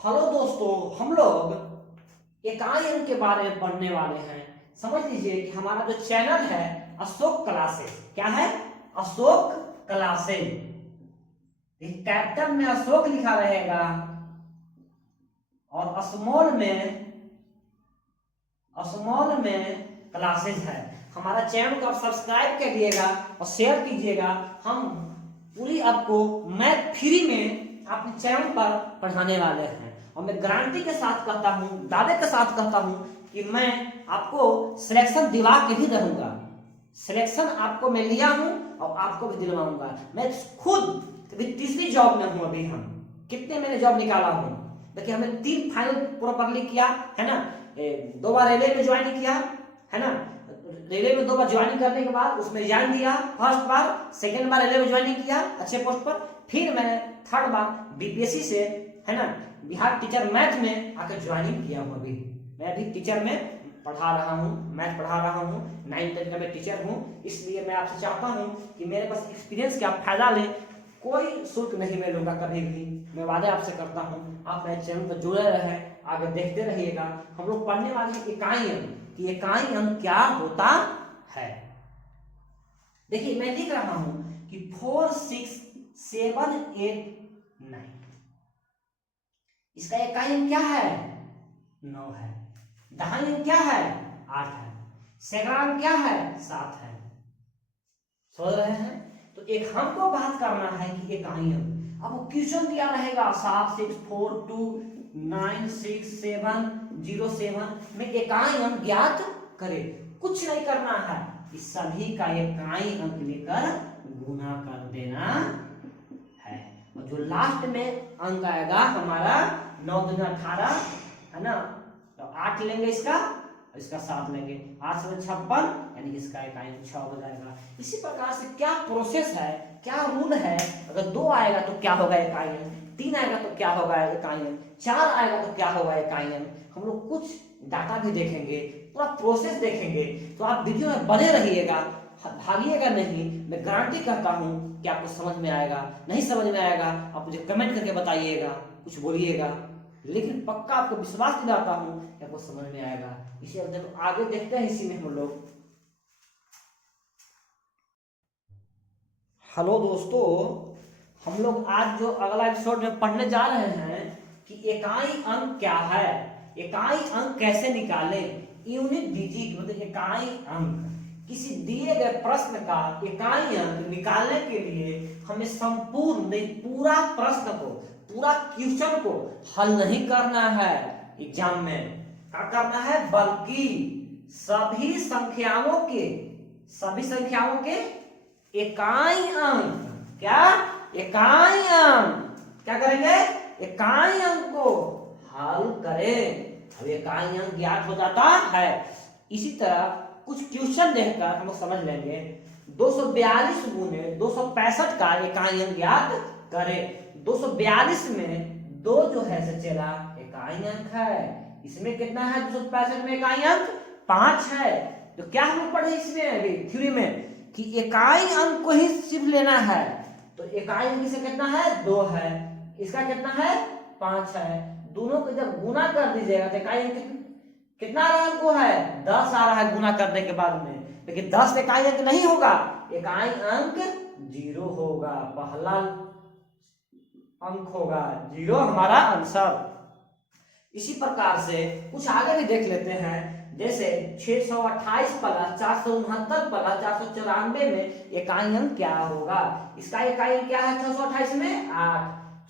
Hello दोस्तों, हम लोग इकाई अंक के बारे में पढ़ने वाले हैं। समझ लीजिए कि हमारा जो चैनल है अशोक क्लासेस, क्या है? अशोक क्लासेस। कैपिटल में अशोक लिखा रहेगा और स्मॉल में क्लासेस है। हमारा चैनल को आप सब्सक्राइब करिएगा और शेयर कीजिएगा। हम पूरी आपको मैथ फ्री में अपने चैनल पर पढ़ाने वाले हैं और मैं गारंटी के साथ कहता हूँ, दावे के साथ कहता हूँ कि मैं आपको सिलेक्शन दिला के भी रहूंगा। सिलेक्शन आपको मैं लिया हूँ और आपको भी दिलवाऊंगा। मैं खुद अभी तीसरी जॉब में हूँ। अभी हम कितने मैंने जॉब निकाला हूँ, देखिए हमने 3 फाइनल प्रॉपरली किया है ना। 2 बार रेलवे में ज्वाइन किया है ना। रेलवे में 2 बार ज्वाइन करने के बाद उसमें एग्जाम दिया। फर्स्ट बार, सेकंड बार रेलवे में ज्वाइन किया अच्छे पोस्ट पर। फिर मैंने थर्ड बार बीपीएससी से है ना बिहार टीचर मैथ में आकर ज्वाइनिंग किया हूँ। अभी मैं अभी टीचर में पढ़ा रहा हूँ, मैथ पढ़ा रहा हूँ। 9th 10th का मैं टीचर हूँ। इसलिए मैं आपसे चाहता हूँ कि मेरे पास एक्सपीरियंस के आप फायदा लें। कोई शुल्क नहीं मैं लूंगा कभी भी। मैं वादे आपसे करता हूँ, आप मेरे चैनल पर जुड़े रहे, आगे देखते रहिएगा। हम लोग पढ़ने वाले हैं इकाई अंक कि इकाई अंक क्या होता है। देखिए मैं लिख रहा हूं कि 4 6 7 8 9। इसका इकाई अंक क्या है? 9 है। दहाई अंक क्या है? 8 है। सैकड़ा अंक क्या है? 7 है। समझ रहे हैं? तो एक हमको बात करना है कि इकाई अंक। अब क्वेश्चन दिया रहेगा 7 6 4 2 9 6 7 0 7 में इकाई अंक ज्ञात करें। कुछ नहीं करना है, इस सभी का इकाई अंक लेकर गुना कर देना है। और जो लास्ट में अंक आएगा हमारा 9 दूना 18 है ना, तो 8 लेंगे इसका और इसका 7 लेंगे। 8 से 56 यानी इसका इकाई अंक 6 हो जाएगा। इसी प्रकार से क्या प्रोसेस है, क्या रूल है? अगर 2 आएगा तो क्या होगा इकाई अंक, 3 आएगा तो क्या होगा इकाई अंक, 4 आएगा तो क्या होगा इकाई अंक। हम लोग कुछ डाटा भी देखेंगे, पूरा प्रोसेस देखेंगे। तो आप वीडियो में बने रहिएगा, भागिएगा नहीं। मैं गारंटी करता हूं कि आपको समझ में आएगा। नहीं समझ में आएगा आप मुझे कमेंट करके बताइएगा, कुछ बोलिएगा, लेकिन पक्का आपको विश्वास दिलाता हूं कि आपको समझ में आएगा। इसी आगे देखते हैं इसी में हम लोग। हेलो दोस्तों, हम लोग आज जो अगला एपिसोड में पढ़ने जा रहे हैं कि इकाई अंक क्या है, इकाई अंक कैसे निकालें। यूनिट डिजिट मतलब इकाई अंक। किसी दिए गए प्रश्न का इकाई अंक निकालने के लिए हमें संपूर्ण नहीं, पूरा प्रश्न को, पूरा क्वेश्चन को हल नहीं करना है एग्जाम में। क्या करना है? बल्कि सभी संख्याओं के इकाई अंक, क्या इकाई अंक क्या करेंगे? इकाई अंक को हल करें। अब इकाई अंक ज्ञात हो जाता है। इसी तरह कुछ क्वेश्चन देखकर हम लोग समझ लेंगे। 242 गुने 265 का इकाई अंक ज्ञात करें। 242 में 2 जो है सचेला इकाई अंक है। इसमें कितना है? 265 में इकाई अंक 5 है। तो क्या हम लोग पढ़े इसमें अभी थ्योरी में कि इकाई अंक को ही सिर्फ लेना है। तो इकाई अंक से कितना है? 2 है। इसका कितना है? 5 है। दोनों को जब गुना कर दीजिएगा तो इकाई अंक कितना आ रहा है? हमको है 10 आ रहा है गुना करने के बाद में। लेकिन 10 इकाई अंक नहीं होगा, इकाई अंक 0 होगा। पहला अंक होगा 0, हमारा आंसर। इसी प्रकार से कुछ आगे भी देख लेते हैं। जैसे 628 प्लस 469 प्लस 494 में इकाई अंक क्या होगा? इसका इकाई अंक क्या है? 628 में 8,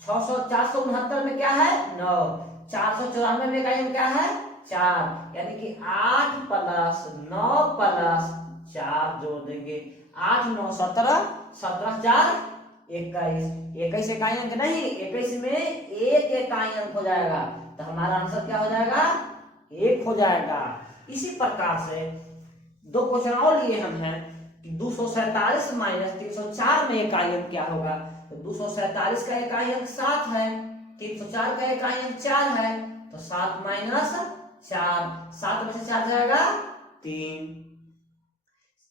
469 में क्या है? 9, 494 में इकाई अंक क्या है? 4, यानी कि 8 प्लस 9 प्लस 4 जोड़ देंगे। 8 9 17, 17 4 21। 21 इकाई अंक नहीं, 21 में 1 इकाई अंक हो जाएगा। तो हमारा आंसर क्या हो जाएगा? 1 हो जाएगा। इसी प्रकार से 2 क्वेश्चन और लिए हम हैं कि 247 माइनस 304 में इकाई अंक क्या होगा? तो 247 का इकाई अंक 7 है, 304 का इकाई अंक 4 है। तो 7 माइनस 4, 7 में से 4 जाएगा 3।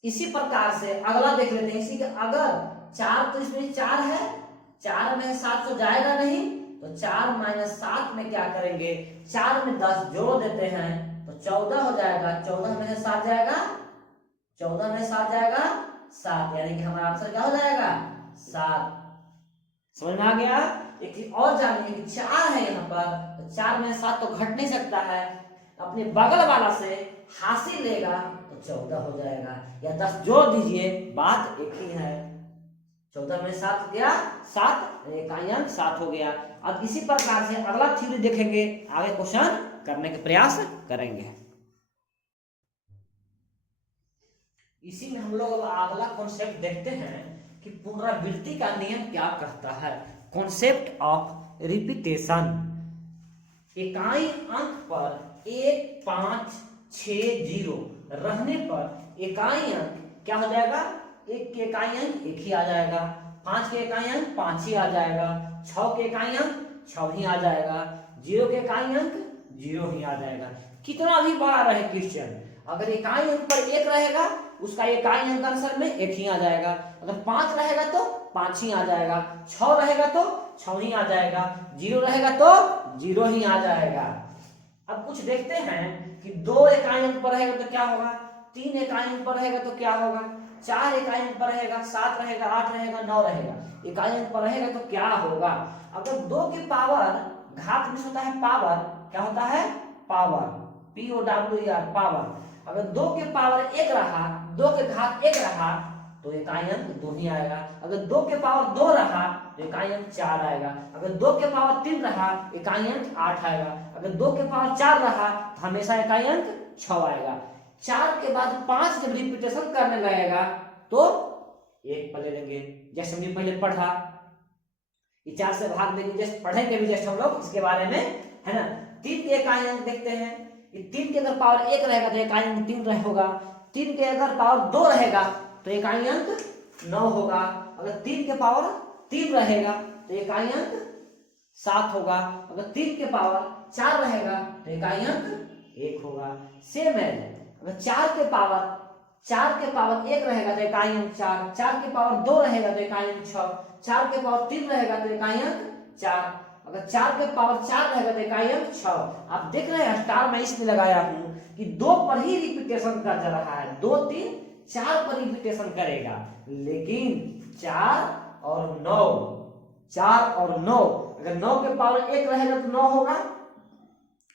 इसी प्रकार से अगला देख लेते हैं। इसी के अगर 4 तो इसमें 4 है, 4 में 7 तो जाएगा नहीं, तो 4 माइनस 7 7 में क्या करेंगे, 4 में 10 जोड़ देते हैं तो 14 हो जाएगा। 14 में से 7 जाएगा, 14 में 7 जाएगा 7, यानी कि हमारा आंसर क्या हो जाएगा 7। समझ में आ गया। एक चीज और जानिए कि 4 है यहाँ पर, तो 4 में 7 तो घट नहीं सकता है, अपने बगल वाला से हासिल लेगा तो 14 हो जाएगा, या 10 जोड़ दीजिए, बात एक ही है। 14 में 7 गया 7, इकाई अंक 7 हो गया। अब इसी प्रकार से अगला थ्योरी देखेंगे, आगे क्वेश्चन करने के प्रयास करेंगे। इसी में हम लोग अगला कॉन्सेप्ट देखते हैं कि पुनरावृत्ति का नियम क्या कहता है। Concept of repetition. इकाई अंक पर 1 5 6 0 रहने पर इकाई अंक क्या हो जाएगा, 1 के इकाई अंक 1 ही आ जाएगा, 5 के इकाई अंक 5 ही आ जाएगा, 6 के इकाई अंक 6 ही आ जाएगा, 0 के इकाई अंक 0 ही आ जाएगा। कितना भी बड़ा रहे क्वेश्चन, अगर इकाई अंक पर 1 रहेगा उसका इकाई अंक आंसर में 1 ही आ जाएगा, अगर 5 रहेगा तो 5 ही आ जाएगा, 6 रहेगा तो 6 ही आ जाएगा, 0 रहेगा तो 0 ही आ जाएगा। अब कुछ देखते हैं कि 2 इकाई अंक पर रहेगा तो क्या होगा, 3 इकाई अंक पर रहेगा तो क्या होगा, 4 इकाई अंक पर रहेगा, 7 रहेगा, 8 रहेगा, 9 रहेगा, इकाई अंक पर रहेगा तो क्या होगा। अगर 2 की पावर घात में होता है पावर, क्या होता है पावर, POWER पावर। अगर 2 के पावर 1 रहा, 2 के घात 1 रहा तो इकाई अंक 2 ही आएगा, अगर 2 के पावर 2 रहा तो इकाई अंक 4 आएगा, अगर 2 के पावर 3 रहा इकाई अंक 8 आएगा, अगर 2 के पावर 4 रहा तो हमेशा इकाई अंक 6 आएगा। 4 के बाद 5 जब रिपीटेशन करने लगेगा तो 1 पर ले लेंगे, जैसे हमने पहले पढ़ा, ये 4 से भाग देंगे, जैसे पढ़ेंगे भी जैसे हम लोग इसके बारे में, है ना। 3 के इकाई अंक देखते हैं, 3 के अगर पावर 1 रहेगा तो इकाई अंक 3 होगा, 3 के अगर पावर 2 रहेगा तो इकाई अंक 9 होगा, अगर 3 के पावर 3 रहेगा तो इकाई अंक 7 होगा, अगर 3 के पावर 4 रहेगा तो इकाई अंक 1 होगा। सेम है, अगर 4 के पावर 1 रहेगा तो इकाई अंक 4, 4 के पावर 2 रहेगा तो इकाई अंक 6, 4 के पावर 3 रहेगा तो इकाई अंक 4, अगर 4 के पावर 4 रहेगा तो इकाई अंक 6। आप देख रहे हैं स्टार मैं इसमें लगाया हूं कि 2 पर ही रिपीटेशन कर जा रहा है, 2 3 4 पर रिपीटेशन करेगा, लेकिन 4 और 9, अगर 9 के पावर 1 रहेगा तो 9 होगा,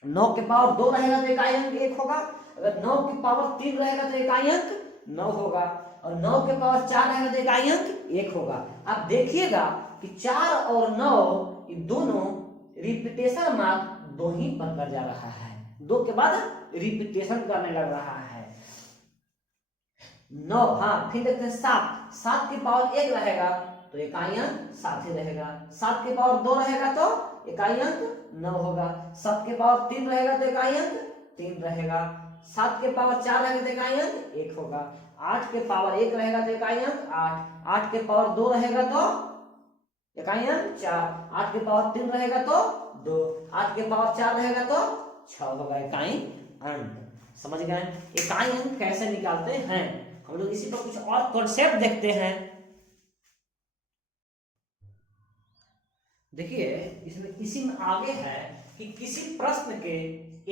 9 के पावर 2 रहेगा तो इकाई अंक 1 होगा, अगर 9 के पावर 3 रहेगा तो इकाई अंक 9 होगा, और 9 के पावर 4 रहेगा तो इकाई अंक 1 होगा। आप देखिएगा कि 4 और 9 ये दोनों रिपीटेशन मार्क 2 ही पर कर जा रहा है, 2 के बाद रिपीटेशन करने लग रहा है। 9, हाँ फिर देखते हैं 7 के पावर 1 रहेगा तो इकाई अंक 7 ही रहेगा, 7 के पावर 2 रहेगा तो इकाई अंक 9 होगा, 7 के पावर 3 रहेगा तो इकाई अंक 3 रहेगा, 7 के पावर 4 रहेगा तो इकाई अंक 1 होगा, 8 के पावर 1 रहेगा तो इकाई अंक 8, 8 के पावर 2 रहेगा तो इकाई अंक 4, 8 के पावर 3 रहेगा तो 2, 8 के पावर 4 रहेगा तो 6 होगा इकाई अंक। समझ गए इकाई अंक कैसे निकालते हैं। हम लोग इसी पर कुछ और कॉन्सेप्ट देखते हैं। देखिए इसमें इसी में आगे है कि किसी प्रश्न के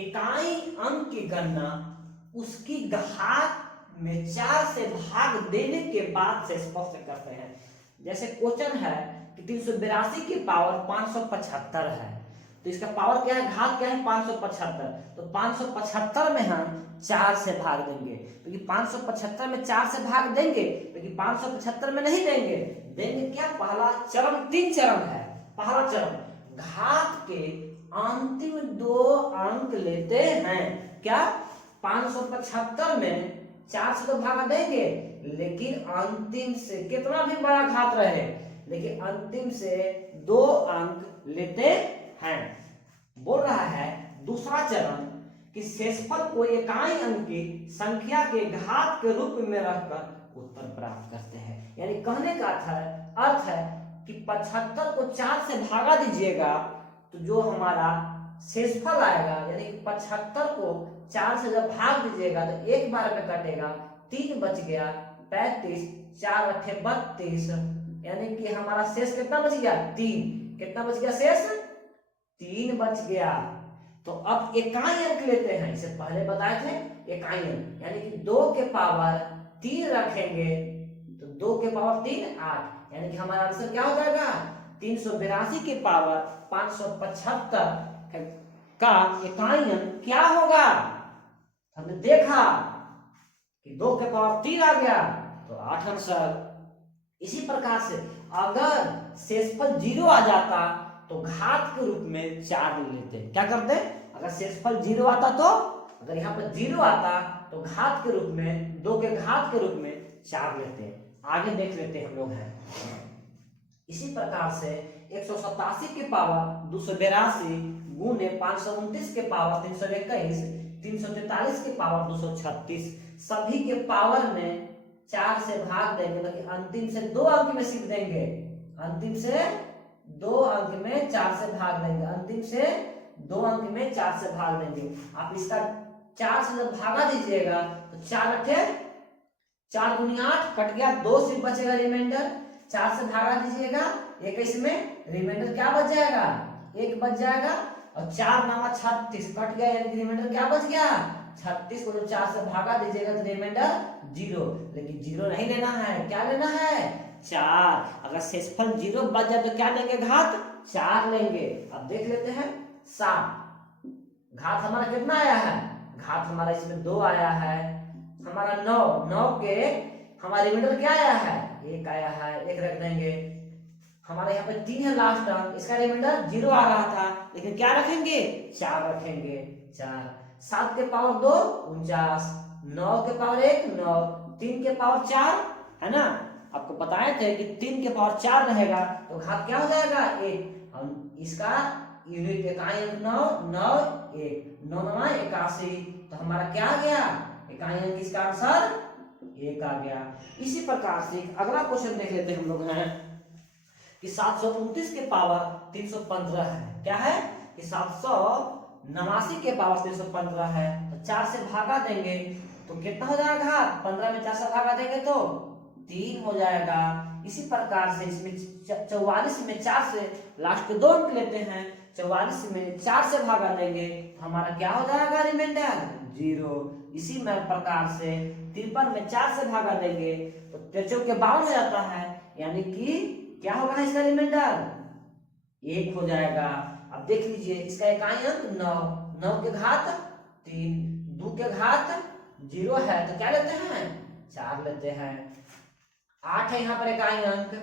इकाई अंक की गणना उसकी घात में 4 से भाग देने के बाद से स्पष्ट करते हैं। जैसे क्वेश्चन है कि 382 की पावर 575 है, तो इसका पावर क्या है, घात क्या है 575, तो 575 में हम 4 से भाग देंगे, क्योंकि 575 में 4 से भाग देंगे, क्योंकि 575 में नहीं देंगे क्या, पहला चरण 3 चरण है। पहला चरण घात के अंतिम 2 अंक लेते हैं, क्या 575 में 4 से तो भाग देंगे, लेकिन अंतिम से कितना भी बड़ा घात रहे, लेकिन अंतिम से 2 अंक लेते हैं। बोल रहा है दूसरा चरण कि शेषफल को इकाई अंक की संख्या के घात के रूप में रखकर उत्तर प्राप्त करते हैं। यानी कहने का अर्थ है कि 75 को 4 से भागा दीजिएगा तो जो हमारा शेषफल आएगा, यानी 75 को 4 से जब भाग दीजिएगा तो एक बार में कटेगा, 3 बच गया 35, 4 8 32, यानी कि हमारा शेष कितना बच गया 3, कितना बच गया शेष 3 बच गया। तो अब इकाई अंक लेते हैं, इसे पहले बताए थे इकाई अंक, यानी कि 2 के पावर 3 रखेंगे तो 2 के पावर 3 8, यानी कि हमारा आंसर क्या हो जाएगा 382 के पावर 575 का इकाई अंक क्या होगा। हमने देखा कि 2 के पावर 3 आ गया तो 8 आंसर। इसी प्रकार से अगर शेषफल 0 आ जाता तो घात के रूप में 4 ले लेते। क्या करते, अगर शेषफल 0 आता तो, अगर यहाँ पर 0 आता तो घात के रूप में 2 के घात के रूप में 4 लेते हैं। आगे देख लेते हैं हम लोग हैं। इसी प्रकार से 187 के पावर 282 गुने 529 के पावर 321, 343 के पावर 236, सभी के पावर में 4 से भाग देंगे, मतलब अंतिम से 2 अंक में सिर्फ देंगे, अंतिम से 2 अंक में 4 से भाग देंगे, अंतिम से 2 अंक में 4 से भाग देंगे। आप इसका 4 से जब भागा दीजिएगा तो 4 अठे 4 दूनी 8 कट गया, 2 सिर्फ बचेगा रिमाइंडर, 4 से भागा दीजिएगा 21 में रिमाइंडर क्या बच जाएगा 1 बच जाएगा, और 4 नामा 36 कट गया, यानी कि रिमाइंडर क्या बच गया 36 को जब 4 से भागा दीजिएगा तो रिमाइंडर 0, लेकिन 0 नहीं लेना है, क्या लेना है 4। अगर शेषफल 0 बच जाए तो क्या लेंगे घात 4 लेंगे। अब देख लेते हैं 7, घात हमारा कितना आया है, घात हमारा इसमें 2 आया है, हमारा 9 के हमारा रिमाइंडर क्या आया है 1 आया है, 1 रख देंगे। हमारा यहाँ पे 3 है लास्ट टर्म, इसका रिमाइंडर 0 आ रहा था, लेकिन क्या रखेंगे 4 रखेंगे 4। 7 के पावर 2 49, 9 के पावर 1 9, 3 के पावर 4 है ना, आपको बताए थे कि 3 के पावर 4 रहेगा तो घात क्या हो जाएगा 1, और इसका यूनिट इकाई अंक 9 9 1 9 9 81, तो हमारा क्या आ गया इकाई अंक, इसका आंसर 1 आ गया। इसी प्रकार से अगला क्वेश्चन देख लेते हैं हम लोग हैं कि 729 के पावर 315 है, क्या है कि 789 के पावर 315 है, तो 4 से भागा देंगे तो कितना हो जाएगा घात, 15 में 4 से भागा देंगे तो 3 हो जाएगा। इसी प्रकार से इसमें 44 में 4 से लास्ट के 2 अंक लेते हैं, 44 में 4 से भागा देंगे तो हमारा क्या हो जाएगा रिमाइंडर 0। इसी में प्रकार से 53 में 4 से भागा देंगे तो 53 के 52 हो जाता है, यानी कि क्या होगा इसका रिमाइंडर 1 हो जाएगा। अब देख लीजिए इसका इकाई अंक 9, 9 के घात 3, 2 के घात 0 है तो क्या लेते हैं 4 लेते हैं। 8 है यहाँ पर इकाई अंक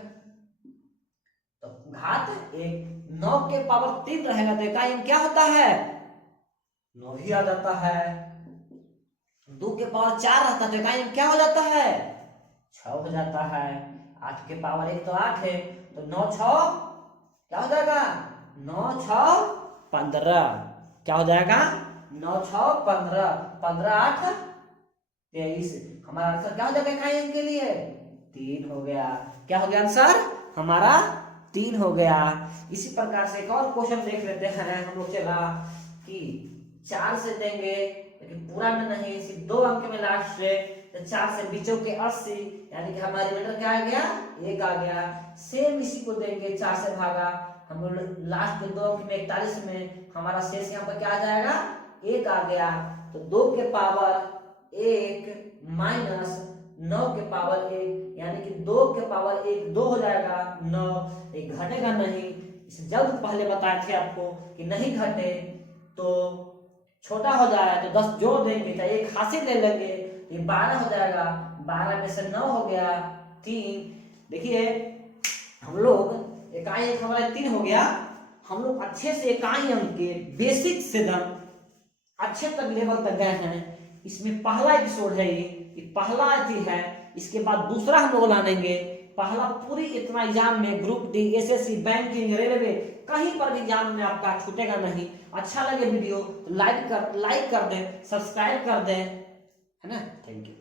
तो घात 1, 9 के पावर 3 रहेगा तो इकाई अंक क्या होता है 9 ही आ जाता है। 2 के पावर 4 रहता है तो इकाई अंक क्या हो जाता है 6 हो जाता है। 8 के पावर 1 तो 8 है तो 9 6 क्या हो जाएगा 9 6 15, क्या हो जाएगा 9 6 15, 15 8 23, हमारा आंसर क्या हो जाएगा इकाई अंक के लिए 3 हो गया। क्या हो गया आंसर हमारा 3 हो गया। इसी प्रकार से एक और क्वेश्चन देख लेते हैं हम लोग, चला कि 4 से देंगे लेकिन पूरा में नहीं, सिर्फ 2 अंक में लास्ट से, तो 4 से बीचों के 80, यानी कि हमारा रिमाइंडर क्या आ गया 1 आ गया। सेम इसी को देंगे 4 से भागा, हम लोग लास्ट के 2 अंक में 41 में हमारा शेष यहाँ पर क्या आ जाएगा 1 आ गया, तो 2 के पावर 1 माइनस 9 के पावर 1, यानी कि 2 के पावर 1 2 हो जाएगा 9, एक घटेगा नहीं। इसे जब पहले बताए थे आपको कि नहीं घटे तो छोटा हो जाए तो 10 जोड़ देंगे, चाहे 1 हासिल ले लेंगे, ये 12 हो जाएगा, 12 में से 9 हो गया 3। देखिए हम लोग इकाई अंक हमारा 3 हो गया, हम लोग अच्छे से इकाई अंक के बेसिक से दम अच्छे तक लेवल तक गए हैं। इसमें पहला एपिसोड है ये पहला अथी है, इसके बाद दूसरा हम लोग लानेंगे। पहला पूरी इतना एग्जाम में group D SSC banking railway कहीं पर भी एग्जाम में आपका छूटेगा नहीं। अच्छा लगे वीडियो तो लाइक कर दें, सब्सक्राइब कर दें, है ना। Thank you.